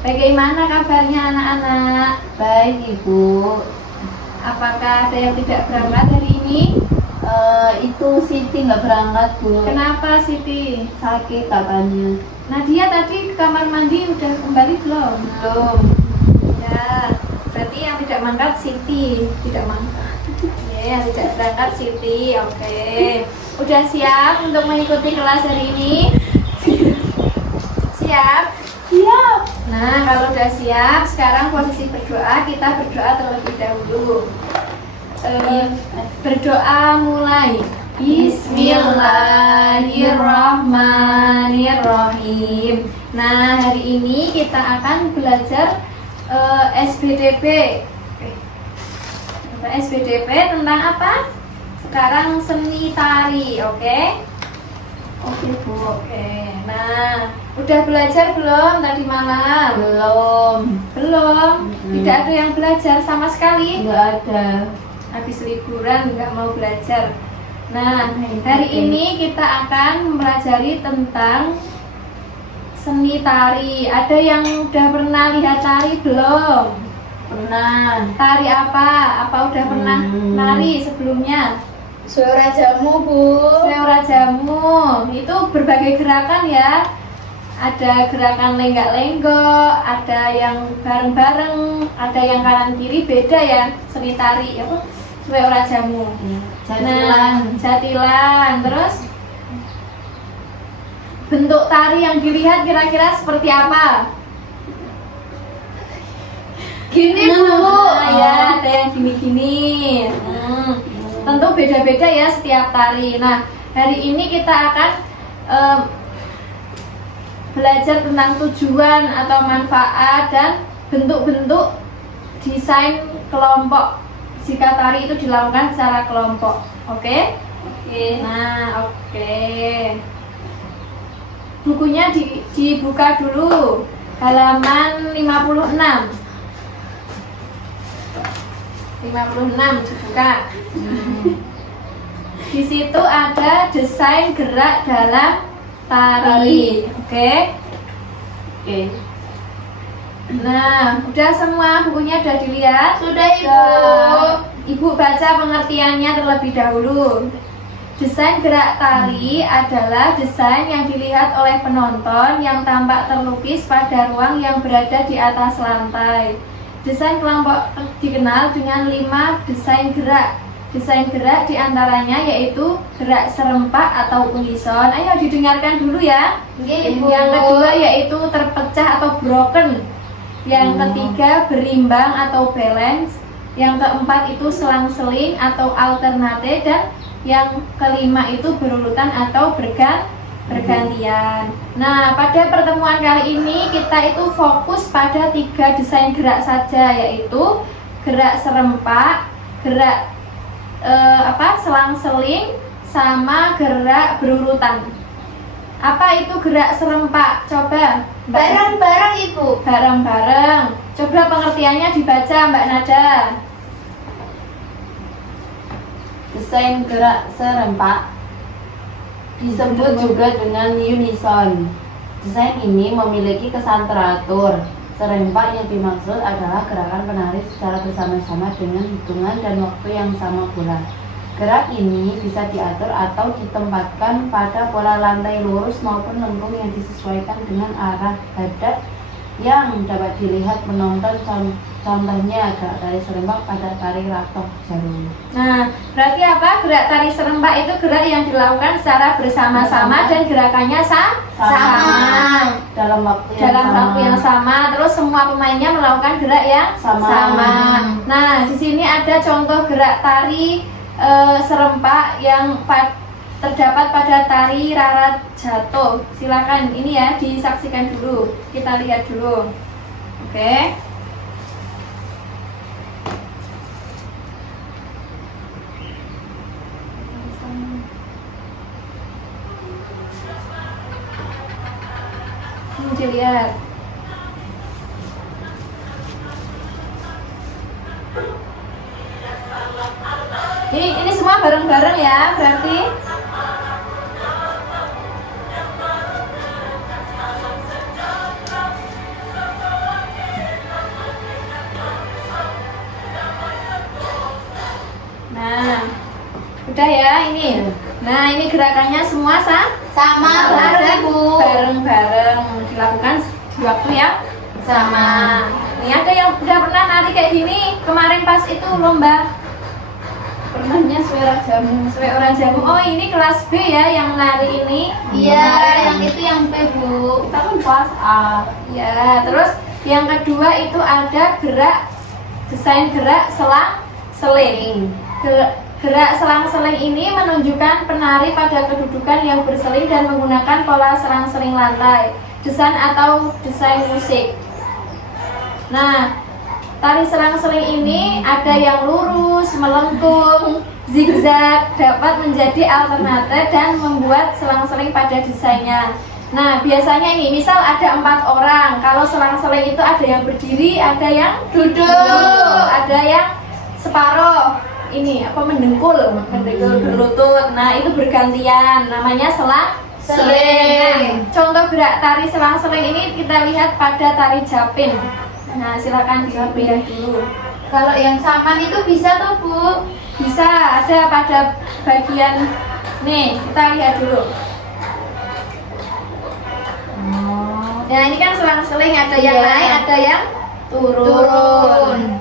Bagaimana kabarnya anak-anak? Baik Ibu. Apakah ada yang tidak berangkat hari ini? Itu Siti nggak berangkat Bu. Kenapa Siti? Sakit katanya. Nadia tadi ke kamar mandi udah kembali belum? Belum. Ya, berarti yang tidak mangkat Siti, tidak mangkat. Ya, yang tidak berangkat Siti. Oke. Udah siap untuk mengikuti kelas hari ini? Siap? Siap. Nah, kalau udah siap, sekarang posisi berdoa, kita berdoa terlebih dahulu. Berdoa mulai. Bismillahirrahmanirrahim. Nah, hari ini kita akan belajar SBDP. SBDP tentang apa? Sekarang seni tari, oke? Oke Bu. Oke. Nah, udah belajar belum tadi malam? Belum. Tidak ada yang belajar sama sekali. Nggak ada. Habis liburan nggak mau belajar. Nah, hari ini kita akan mempelajari tentang seni tari. Ada yang udah pernah lihat tari belum? Pernah. Tari apa? Apa udah pernah nari sebelumnya? Suara jamu Bu. Suara jamu itu berbagai gerakan ya. Ada gerakan lenggak-lenggok, ada yang bareng-bareng, ada yang kanan kiri, beda ya seni tari ya. Suara jamu. Jatilan. Jatilan. Terus bentuk tari yang dilihat kira-kira seperti apa? Gini Bu. Ya, ada yang gini-gini. Tentu beda-beda ya setiap tari. Nah, hari ini kita akan belajar tentang tujuan atau manfaat dan bentuk-bentuk desain kelompok jika tari itu dilakukan secara kelompok. Oke? Oke. Nah, oke. Bukunya dibuka dulu. Halaman 56. 56 dibuka. Di situ ada desain gerak dalam tari. Oke? Oke. Nah, udah semua bukunya udah dilihat? Sudah Ibu. Ibu baca pengertiannya terlebih dahulu. Desain gerak tari adalah desain yang dilihat oleh penonton yang tampak terlukis pada ruang yang berada di atas lantai. Desain kelompok dikenal dengan 5 desain gerak. Desain gerak diantaranya yaitu gerak serempak atau unison. Ayo didengarkan dulu ya. Yang kedua yaitu terpecah atau broken. Yang ketiga berimbang atau balance. Yang keempat itu selang-seling atau alternate. Dan yang kelima itu berurutan atau bergantian. Nah, pada pertemuan kali ini kita itu fokus pada 3 desain gerak saja, yaitu gerak serempak, gerak selang-seling, sama gerak berurutan. Apa itu gerak serempak? Coba Bareng-bareng Ibu. bareng-bareng. Coba pengertiannya dibaca Mbak Nada. Desain gerak serempak disebut juga dengan unison. Desain ini memiliki kesan teratur. Serempak yang dimaksud adalah gerakan penari secara bersama-sama dengan hitungan dan waktu yang sama pula. Gerak ini bisa diatur atau ditempatkan pada pola lantai lurus maupun lengkung yang disesuaikan dengan arah hadap yang dapat dilihat penonton. Contohnya gerak tari serempak pada tari ratok jarum. Nah, berarti apa? Gerak tari serempak itu gerak yang dilakukan secara bersama-sama dan gerakannya sama. Dalam waktu yang sama. Terus semua pemainnya melakukan gerak yang sama. Nah, di sini ada contoh gerak tari serempak yang terdapat pada tari Rara Jatuh. Silakan ini ya disaksikan dulu. Kita lihat dulu. Oke. Dilihat. Ini semua bareng-bareng ya, berarti Udah ya ini. Nah, ini gerakannya semua Sama ada Bu. bareng-bareng dilakukan di waktu yang sama. Nih ada yang udah pernah nari kayak gini kemarin pas itu lomba Pernahnya suara jamu. sesuai orang jamu. Oh, ini kelas B ya yang nari ini. Iya, yang itu yang P Bu. Kita kan kelas A. Ya, terus yang kedua itu ada desain gerak selang-seling. Gerak selang-seling ini menunjukkan penari pada kedudukan yang berseling dan menggunakan pola selang-seling lantai, desain atau desain musik. Nah, tari selang-seling ini ada yang lurus, melengkung, zigzag, dapat menjadi alternatif dan membuat selang-seling pada desainnya. Nah, biasanya ini misal ada 4 orang. Kalau selang-seling itu ada yang berdiri, ada yang duduk, ada yang separuh ini mendengkul berlutut. Nah, itu bergantian, namanya selang-seling. Contoh gerak tari selang-seling ini kita lihat pada tari Japin. Nah, silakan dilihat dulu. Kalau yang saman itu bisa toh Bu? Bisa ada pada bagian nih, kita lihat dulu. Nah, ini kan selang-seling, ada yang Iya. naik, ada yang turun.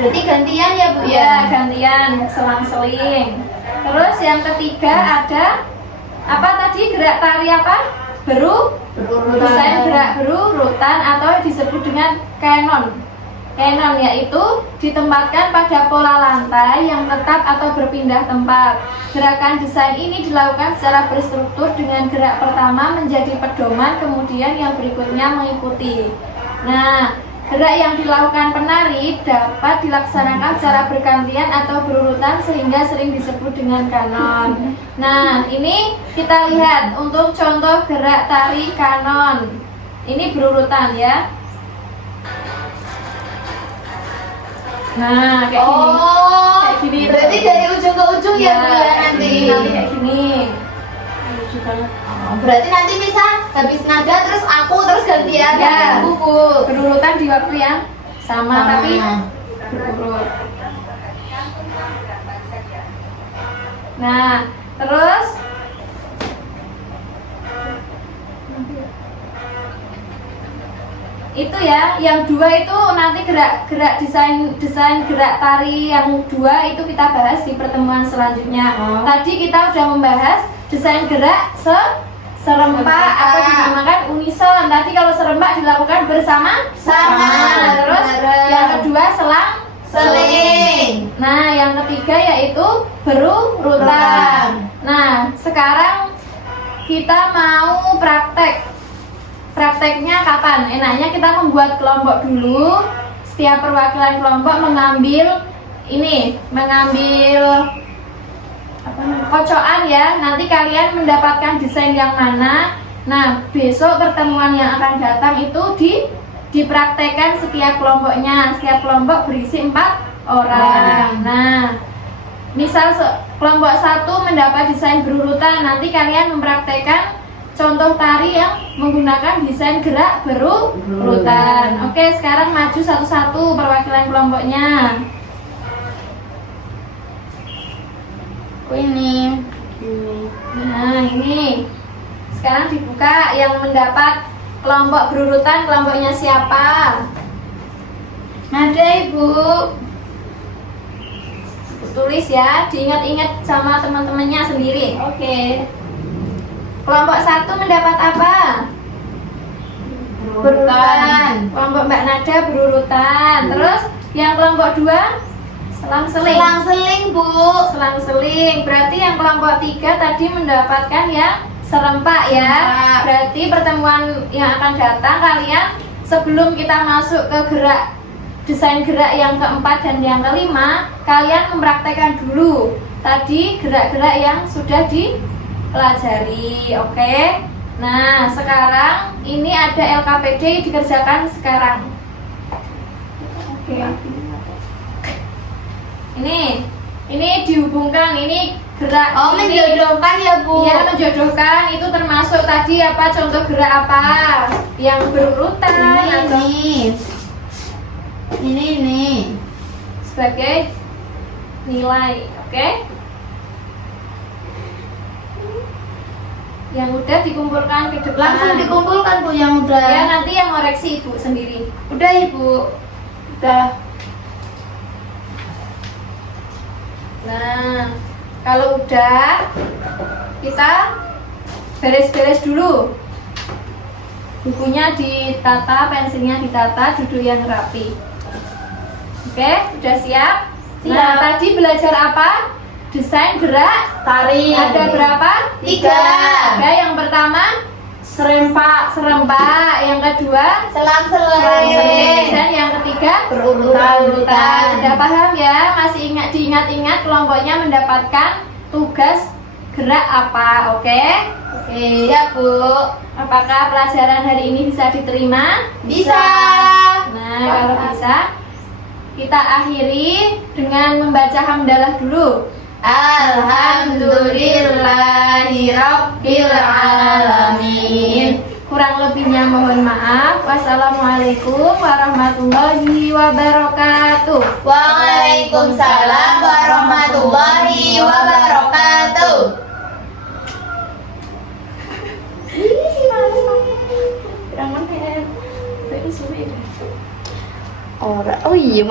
Berarti gantian ya Bu Ya, gantian selang-seling. Terus yang ketiga ada apa tadi, gerak tari apa? Desain gerak berurutan atau disebut dengan canon. Canon yaitu ditempatkan pada pola lantai yang tetap atau berpindah tempat. Gerakan desain ini dilakukan secara berstruktur dengan gerak pertama menjadi pedoman, kemudian yang berikutnya mengikuti. Nah, gerak yang dilakukan penari dapat dilaksanakan secara bergantian atau berurutan sehingga sering disebut dengan kanon. Nah, ini kita lihat untuk contoh gerak tari kanon. Ini berurutan ya. Nah, kayak gini. Oh, Kayak gini. berarti dari ujung ke ujung ya Bu ya kayak nanti. gini, nanti kayak gini. Berarti nanti bisa habis nada terus aku terus gantian Ya. Bu Bu. Berurutan di waktu yang sama tapi berurut. Nah, terus itu ya, yang dua itu nanti gerak desain gerak tari yang dua itu kita bahas di pertemuan selanjutnya. Tadi kita sudah membahas desain gerak serempak atau dinamakan unison. Tadi kalau serempak dilakukan bersama-sama. Sama. Terus Bareng. yang kedua selang-seling. Nah, yang ketiga yaitu berurutan. Nah, sekarang kita mau praktek. Prakteknya kapan? Enaknya kita membuat kelompok dulu. Setiap perwakilan kelompok mengambil kocokan ya. Nanti kalian mendapatkan desain yang mana. Nah, besok pertemuan yang akan datang itu dipraktekkan setiap kelompoknya. Setiap kelompok berisi 4 orang. Nah, misal kelompok 1 mendapat desain berurutan, nanti kalian mempraktekkan contoh tari yang menggunakan desain gerak berurutan. Oke, sekarang maju satu-satu perwakilan kelompoknya. Ini. Nah, ini sekarang dibuka yang mendapat kelompok berurutan, kelompoknya siapa? Ada Ibu. Tulis ya, diingat-ingat sama teman-temannya sendiri. Oke. Kelompok 1 mendapat apa? Berurutan. Kelompok Mbak Nada berurutan. Terus yang kelompok 2 selang-seling. Selang-seling Bu. Selang-seling. Berarti yang kelompok 3 tadi mendapatkan yang serempak ya. Serempak. Berarti pertemuan yang akan datang kalian sebelum kita masuk ke desain gerak yang keempat dan yang kelima, kalian mempraktekkan dulu tadi gerak-gerak yang sudah dipelajari. Oke. Nah, sekarang ini ada LKPD dikerjakan sekarang. Oke. Ini dihubungkan, ini gerak. Oh, ini. menjodohkan ya Bu. Iya, menjodohkan itu termasuk tadi apa, contoh gerak apa yang berurutan atau Ini sebagai nilai. Oke. Yang udah dikumpulkan ke depan. Langsung dikumpulkan Bu yang udah. Ya, nanti yang ngoreksi Ibu sendiri. Udah Ibu. Udah. Nah, kalau udah, kita beres-beres dulu. Bukunya ditata, pensilnya ditata, duduk yang rapi. Oke, udah siap? Siap. Nah, tadi belajar apa? Desain gerak. Tari. Ada berapa? 3. Ada yang pertama Serempak. serempak, yang kedua Selang-seling. selang-seling, dan yang ketiga Berurutan. Udah paham ya? Masih diingat-ingat kelompoknya mendapatkan tugas gerak apa, oke? Oke, siap Bu. Apakah pelajaran hari ini bisa diterima? Bisa. Nah, kalau bisa, kita akhiri dengan membaca hamdalah dulu. Alhamdulillahirabbil alamin. Kurang lebihnya mohon maaf. Wassalamualaikum warahmatullahi wabarakatuh. Waalaikumsalam warahmatullahi wabarakatuh. Kurang lebih. Oh iya,